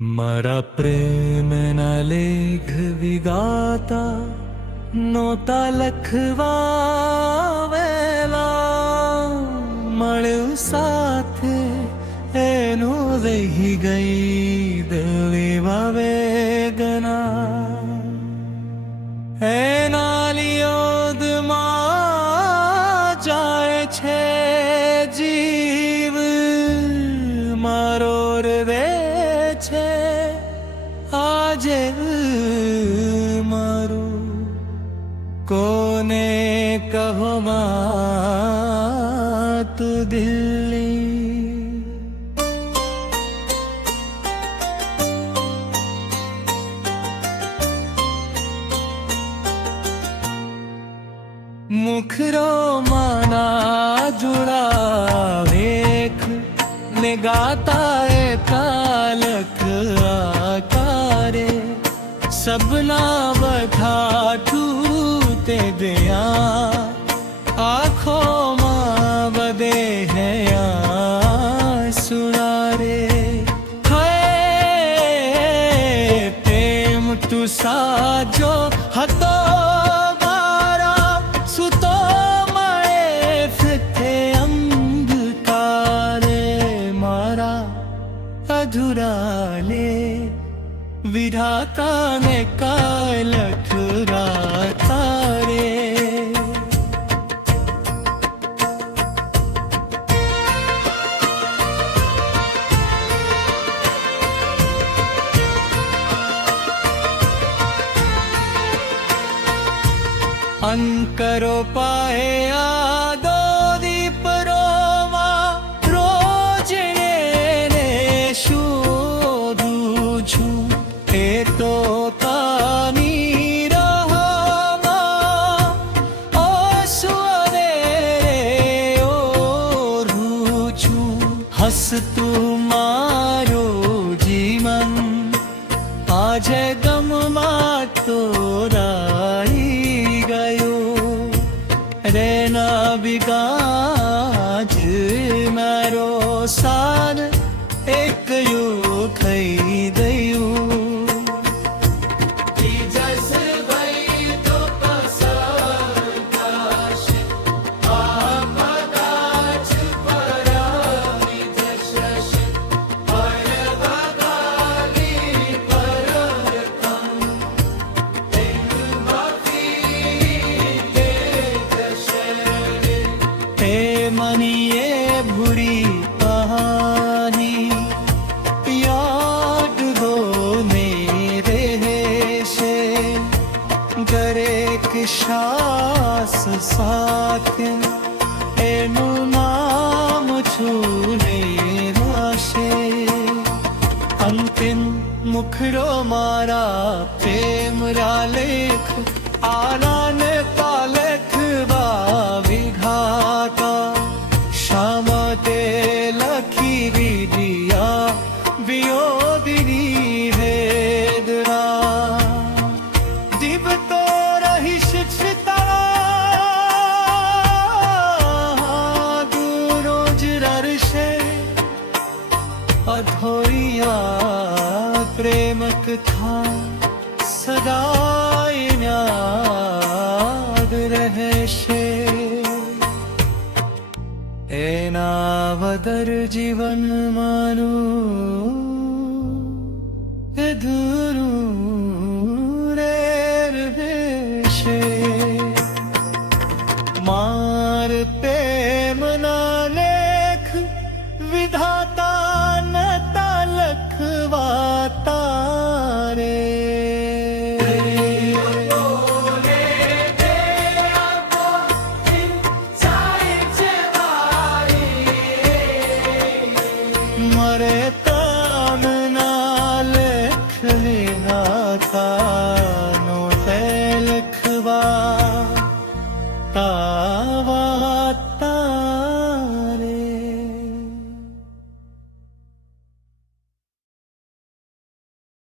મારા પ્રેમના લેખ વિગાતા નોતા લખવા વેલા મળ્યું સાથે એનું વહી ગઈ દિલમાં વેદના એના લિયોદમાં જાય છે જીવ મારો હૃદય છે આજે મારું કોને કહો માં તું દિલ્હી મુખરો માના જુડાવેખ ને ગાતા એ તાલક આકારે સબના બધા છૂતે દયા આંખોમાં બધે હૈયા સુનારે હૈ પ્રેમ તું સાજો હતો અધુરાલે વિધાતા ને કાલખ રાતારે અંકરો પાએ આદો દીપરોમાં રોજ ને શોધું છું એ તો તાની રાહમાં ઓસુને ઓરું છું હસતું મારો જીવન આજે ગમમાં તોરાઈ ગયું રેના બિગાજ મારો સાન એક યુ થઈ ગયું मनी ये बुरी कहानी याद दो मेरे से दरेक श्वास साथ एનું નામ છૂને રાશે અંતિમ મુખડો મારા પ્રેમ રાલેખ આલાને પાલેખ વિઘાતા શામતે લખી વિધિયા વિયોદિની વેદના જીવ તો રહી શિક્ષિતા રોજ રરશે અધોરિયા પ્રેમ કથા સદાય યાદ રહેશે એના વદર જીવન મારું અધૂરું